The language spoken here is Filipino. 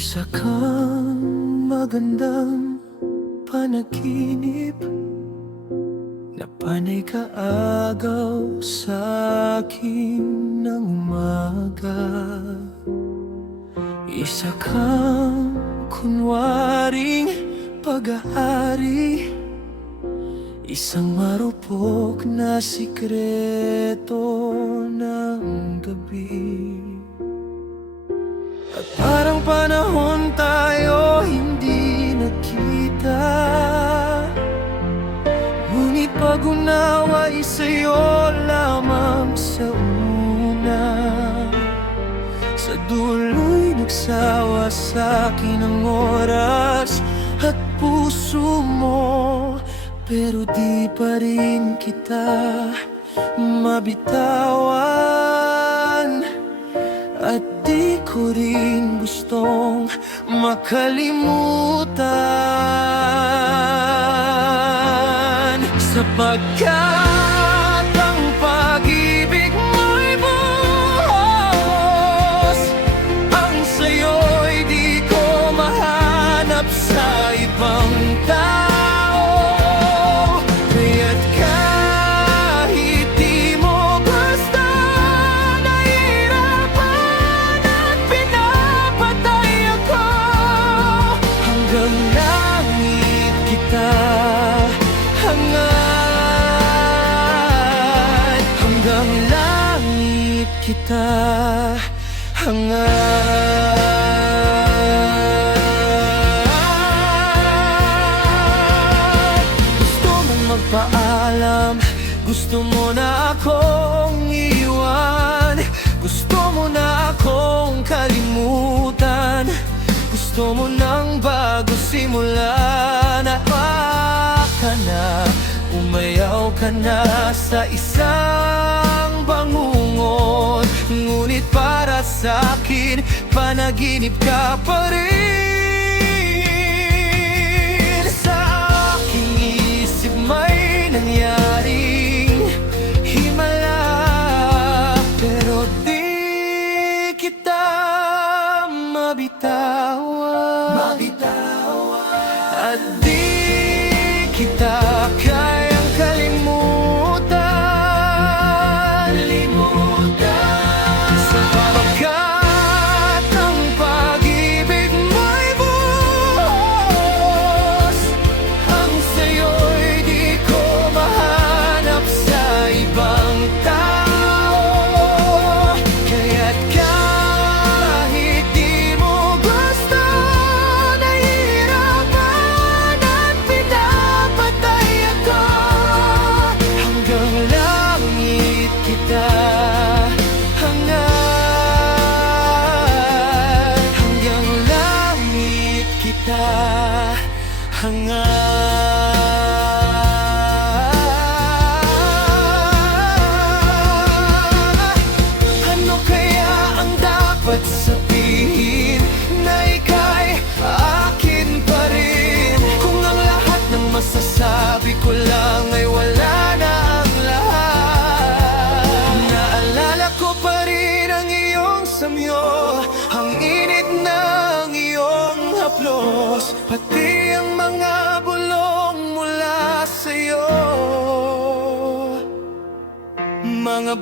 Isa kang magandang panaginip na panay kaagaw sa akin ng umaga. Isa kang kunwaring pag-aari, isang marupok na sikreto ng gabi. At parang panahon tayo hindi nakita, ngunit pag-unawa ay sa'yo lamang sa una. Sa dulo'y nagsawa sa'kin ang oras at puso mo, pero di pa rin kita mabitawan. At di ko rin gustong makalimutan, sapagkat ang pag-ibig mo'y buhos. Ang sa'yo'y di ko mahanap sa ibang tao. Kaya't kahit di mo gusto, nahihirapan at pinapatay ako. Hanggang langit kita hangad, hanggang langit kita hangad. Gusto mong magpaalam, gusto mo na akong iwan, gusto mo na akong kalimutan, gusto mo nang bago simula na ka na, umayaw ka na sa isang bangungot. Ngunit para sa'kin, panaginip ka pa rin. Sa aking isip may nangyaring himala, pero di kita mabitawan. At di kita kayang kalimutan. Sapagkat ang pag-ibig mo'y buhos. Ang sa'yo'y di ko mahanap sa ibang tao. Kaya't kahit di mo gusto, nahihirapan at pinapatay ako. Hanggang langit kita hangad, hanggang langit kita hangad. Ano kaya ang dapat sabihin na ika'y akin pa rin, kung ang lahat ng masasabi ko lang ay wala na ang lahat? Naalala ko pa rin ang iyong samyo, ang init ng iyong haplos, pati ang mga bulong mula sa'yo. Mga